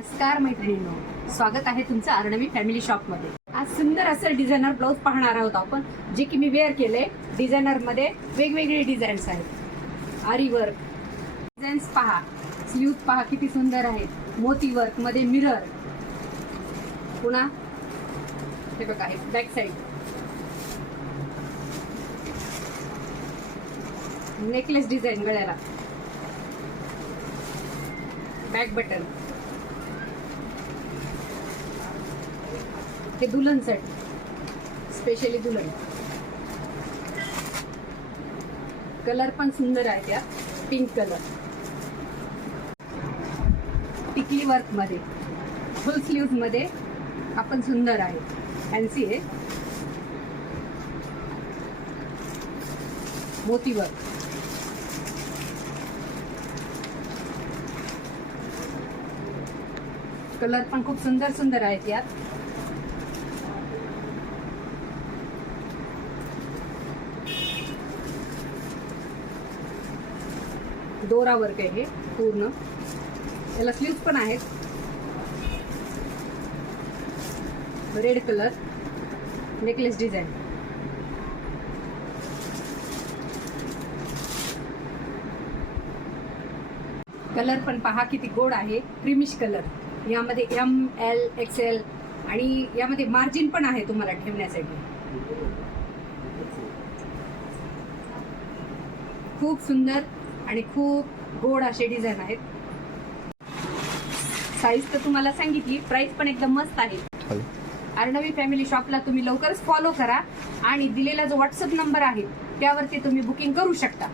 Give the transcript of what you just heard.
नमस्कार मैत्रिणींनो, स्वागत आहे तुमचं अर्णवी फॅमिली शॉप मध्ये। आज सुंदर असं डिझायनर ब्लाउज पाहणार आहोत आपण, जे की मी वेअर केले। डिझायनर मध्ये वेगवेगळे डिझाईन्स आहेत। आरी वर्क डिझाईन्स पहा, स्लीव पहा किती सुंदर आहेत। मोती वर्क मध्ये मिरर, पुन्हा हे बघा आहे बॅक साइड नेकलेस डिझाईन गळ्याला, बॅक बटन, हे दुल्हन सेट, स्पेशली दुल्हन। कलर पण सुंदर आहे, त्या पिंक कलर, टिकली वर्क मध्ये, फुल स्लीव्ह मध्ये आपण सुंदर आहे, फॅन्सी आहे। मोती वर्क, कलर पण खूप सुंदर सुंदर आहेत यात। दोरा वर्क आहे हे पूर्ण, याला स्लीव्स पण आहेत। Red colour, necklace design, colour पण पहा किती गोड आहे, क्रीमिश कलर। यामध्ये ML XL आणि यामध्ये मार्जिन पण आहे तुम्हाला ठेवण्यासाठी। खूप सुंदर आणि खूप गोड असे डिझाईन आहेत। साईज तर तुम्हाला सांगितली, प्राइस पण एकदम मस्त आहे। अर्णवी फॅमिली शॉपला तुम्ही लवकरच फॉलो करा आणि दिलेला जो व्हॉट्सअप नंबर आहे त्यावरती तुम्ही बुकिंग करू शकता।